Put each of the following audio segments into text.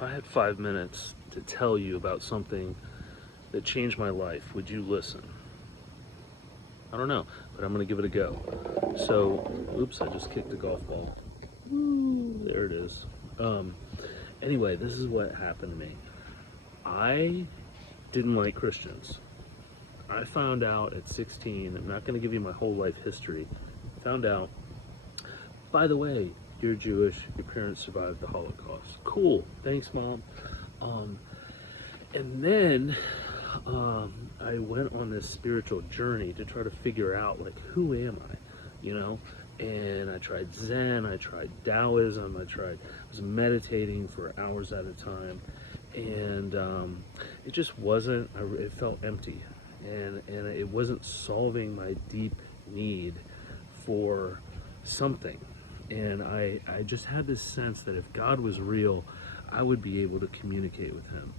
if I had 5 minutes to tell you about something that changed my life, would you listen? I don't know, but I'm going to give it a go. So, oops, I just kicked the golf ball. Ooh, there it is. Anyway, this is what happened to me. I didn't like Christians. I found out at 16, I'm not going to give you my whole life history, found out, by the way, you're Jewish, your parents survived the Holocaust. Cool, thanks Mom. And then I went on this spiritual journey to try to figure out, like, who am I, you know? And I tried Zen, I tried Taoism, I was meditating for hours at a time, and it just wasn't, it felt empty, and it wasn't solving my deep need for something. And I just had this sense that if God was real, I would be able to communicate with him.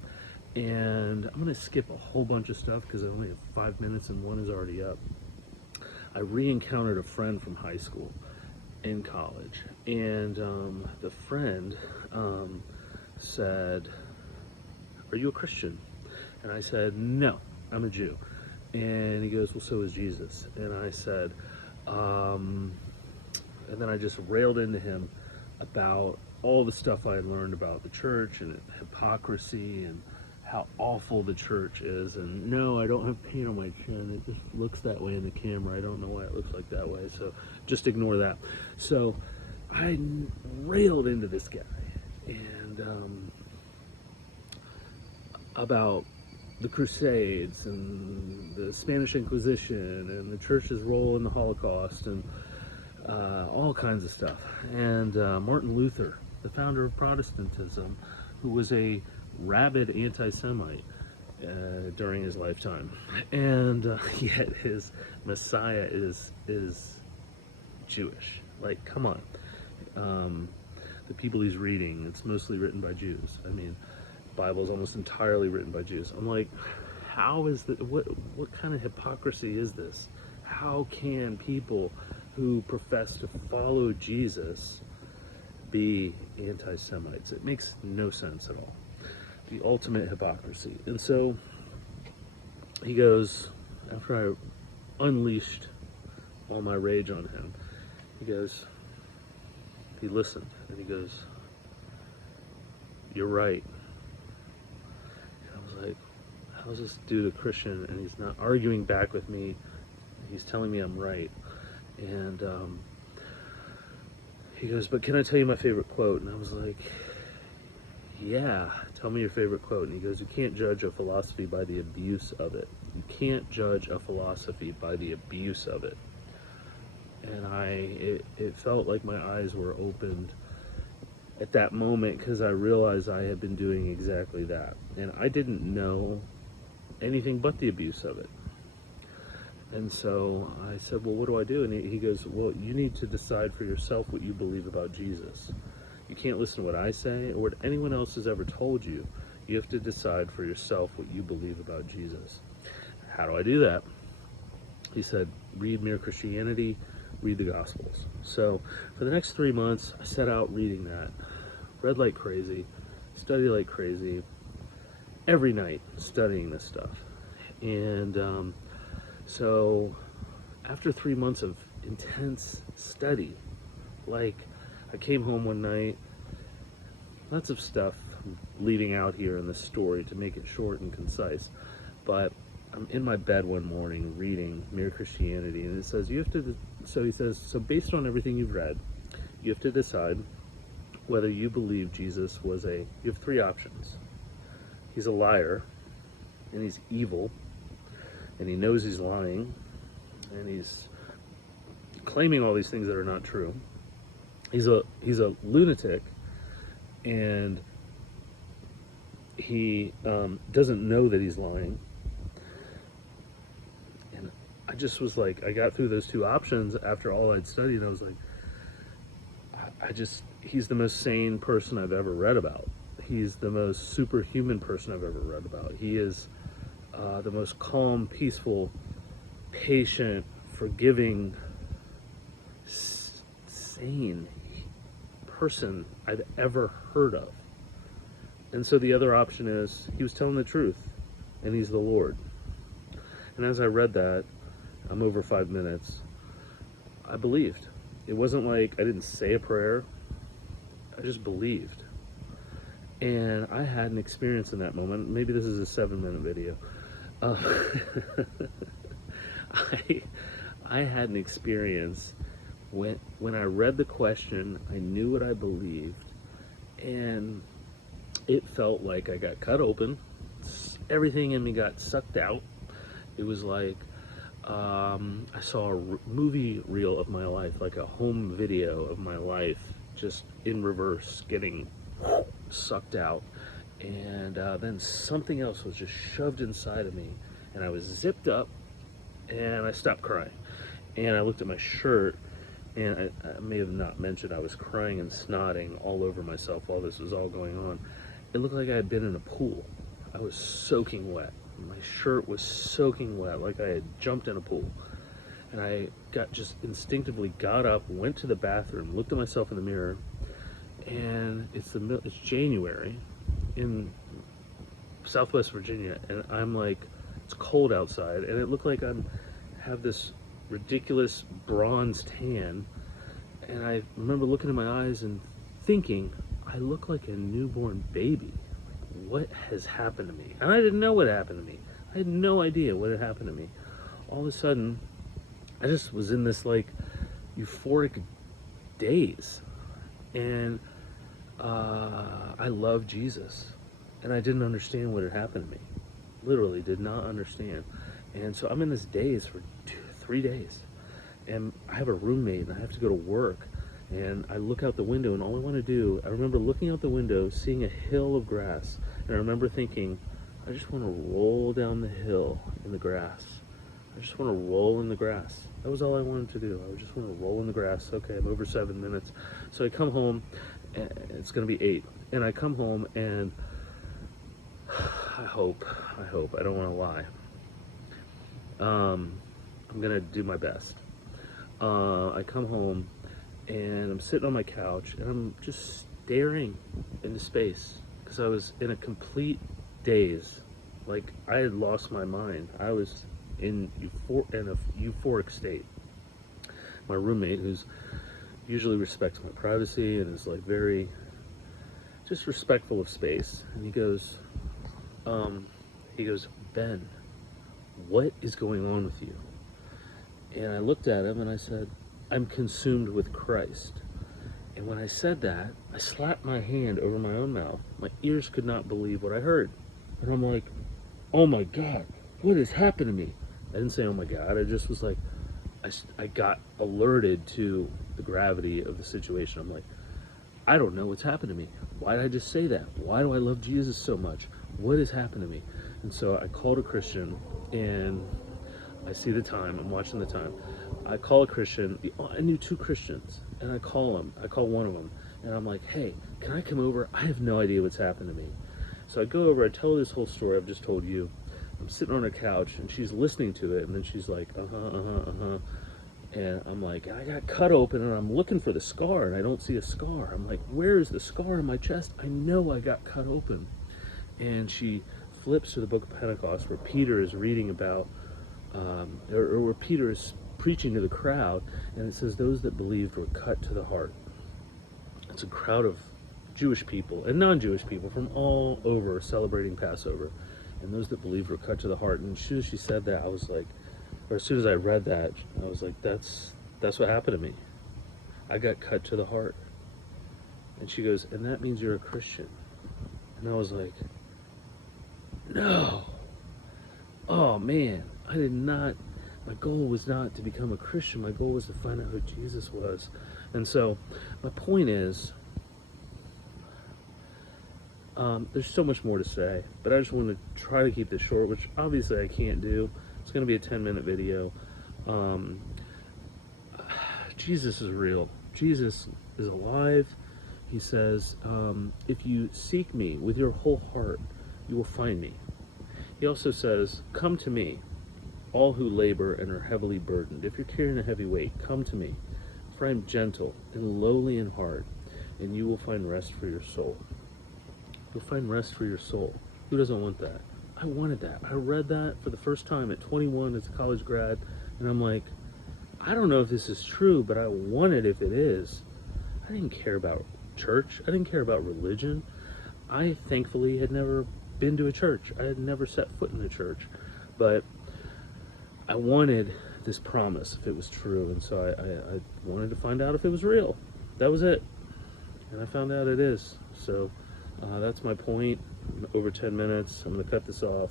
And I'm going to skip a whole bunch of stuff because I only have 5 minutes and one is already up. I re-encountered a friend from high school in college, and the friend said, "Are you a Christian?" And I said, "No, I'm a Jew." And he goes, "Well, so is Jesus." And I said, and then I just railed into him about all the stuff I had learned about the church and hypocrisy and how awful the church is. And no, I don't have paint on my chin. It just looks that way in the camera. I don't know why it looks like that way, so just ignore that. So I railed into this guy and about the Crusades and the Spanish Inquisition and the church's role in the Holocaust and all kinds of stuff. And Martin Luther, the founder of Protestantism, who was a rabid anti-Semite during his lifetime, and yet his Messiah is Jewish. Like, come on. The people he's reading, it's mostly written by Jews. I mean, the Bible is almost entirely written by Jews. I'm like, how is that? What kind of hypocrisy is this? How can people who profess to follow Jesus be anti-Semites? It makes no sense at all. The ultimate hypocrisy. And so he goes, after I unleashed all my rage on him, he listened, and he goes, "You're right." And I was like, how's this dude a Christian and he's not arguing back with me? He's telling me I'm right. And he goes, "But can I tell you my favorite quote?" And I was like, "Yeah, tell me your favorite quote." And he goes, "You can't judge a philosophy by the abuse of it. You can't judge a philosophy by the abuse of it." And it felt like my eyes were opened at that moment, because I realized I had been doing exactly that. And I didn't know anything but the abuse of it. And so I said, "Well, what do I do?" And he goes, "Well, you need to decide for yourself what you believe about Jesus. You can't listen to what I say or what anyone else has ever told you. You have to decide for yourself what you believe about Jesus." How do I do that? He said, "Read Mere Christianity, read the Gospels." So for the next 3 months, I set out reading that. Read like crazy, studied like crazy, every night studying this stuff. And so after 3 months of intense study, like, I came home one night, lots of stuff I'm leaving out here in this story to make it short and concise, but I'm in my bed one morning reading Mere Christianity, and it says, so based on everything you've read, you have to decide whether you believe Jesus was you have 3 options. He's a liar, and he's evil, and he knows he's lying, and he's claiming all these things that are not true. He's a lunatic, and he doesn't know that he's lying. And I just was like, I got through those 2 options after all I'd studied. I was like, he's the most sane person I've ever read about. He's the most superhuman person I've ever read about. He is the most calm, peaceful, patient, forgiving, sane person I've ever heard of. And so the other option is he was telling the truth, and he's the Lord. And as I read that, I'm over 5 minutes, I believed. It wasn't like I didn't say a prayer, I just believed. And I had an experience in that moment. Maybe this is a 7-minute video. Uh, I had an experience when I read the question, I knew what I believed, and it felt like I got cut open. Everything in me got sucked out. It was like I saw a movie reel of my life, like a home video of my life, just in reverse, getting sucked out. And then something else was just shoved inside of me, and I was zipped up, and I stopped crying. And I looked at my shirt, and I may have not mentioned I was crying and snotting all over myself while this was all going on. It looked like I had been in a pool. I was soaking wet. My shirt was soaking wet, like I had jumped in a pool. And I just instinctively got up, went to the bathroom, looked at myself in the mirror, and it's January in Southwest Virginia, and I'm like, it's cold outside, and it looked like I have this ridiculous bronze tan, and I remember looking in my eyes and thinking, I look like a newborn baby. What has happened to me? And I didn't know what happened to me. I had no idea what had happened to me. All of a sudden, I just was in this like euphoric daze, and I loved Jesus, and I didn't understand what had happened to me. Literally did not understand. And so I'm in this daze for 3 days, and I have a roommate, and I have to go to work, and I look out the window, and all I want to do, I remember looking out the window, seeing a hill of grass, and I remember thinking, I just want to roll down the hill in the grass. I just want to roll in the grass. That was all I wanted to do. I just want to roll in the grass. Okay, I'm over 7 minutes. So I come home, and it's going to be 8, and I come home, and I hope, I don't want to lie. I'm going to do my best. I come home, and I'm sitting on my couch, and I'm just staring into space, because I was in a complete daze. Like, I had lost my mind. I was in a euphoric state. My roommate, who's usually respects my privacy and is like very just respectful of space, and he goes, Ben, what is going on with you? And I looked at him and I said, I'm consumed with Christ. And when I said that, I slapped my hand over my own mouth. My ears could not believe what I heard. And I'm like, oh my God, what has happened to me? I didn't say, oh my God. I just was like, I got alerted to the gravity of the situation. I'm like, I don't know what's happened to me. Why did I just say that? Why do I love Jesus so much? What has happened to me? And so I called a Christian, and I see the time. I'm watching the time. I call a Christian. I knew 2 Christians, and I call one of them, and I'm like, hey, can I come over? I have no idea what's happened to me. So I go over, I tell her this whole story I've just told you. I'm sitting on her couch, and she's listening to it, and then she's like, and I'm like, I got cut open, and I'm looking for the scar, and I don't see a scar. I'm like, where is the scar in my chest? I know I got cut open. And she flips to the book of Pentecost, where Peter is reading about, or where Peter is preaching to the crowd, and it says those that believed were cut to the heart. It's a crowd of Jewish people and non-Jewish people from all over celebrating Passover, and those that believed were cut to the heart. And as soon as she said that, I was like, or as soon as I read that, I was like, that's what happened to me. I got cut to the heart. And she goes, and that means you're a Christian. And I was like, no. Oh man, I did not, my goal was not to become a Christian. My goal was to find out who Jesus was. And so my point is, there's so much more to say, but I just want to try to keep this short, which obviously I can't do. It's going to be a 10-minute video. Jesus is real. Jesus is alive. He says, if you seek me with your whole heart, you will find me. He also says, come to me, all who labor and are heavily burdened. If you're carrying a heavy weight, come to me, for I am gentle and lowly in heart, and you will find rest for your soul. You'll find rest for your soul. Who doesn't want that? I wanted that. I read that for the first time at 21 as a college grad, and I'm like, I don't know if this is true, but I want it if it is. I didn't care about church. I didn't care about religion. I thankfully had never been to a church. I had never set foot in a church. But I wanted this promise if it was true, and so I wanted to find out if it was real. That was it. And I found out it is. So that's my point. Over 10 minutes. I'm going to cut this off.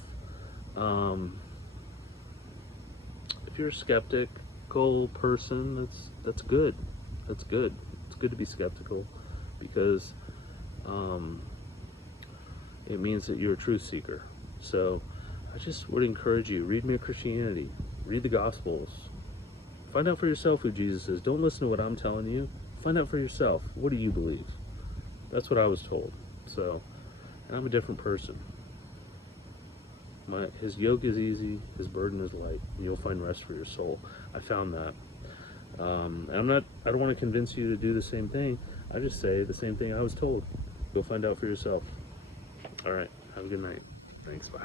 If you're a skeptical person, that's good. That's good. It's good to be skeptical because it means that you're a truth seeker. So I just would encourage you, read Mere Christianity, read the Gospels, find out for yourself who Jesus is. Don't listen to what I'm telling you. Find out for yourself. What do you believe? That's what I was told. So, and I'm a different person. His yoke is easy, his burden is light, and you'll find rest for your soul. I found that. And I don't want to convince you to do the same thing. I just say the same thing I was told. Go find out for yourself. All right, have a good night. Thanks, bye.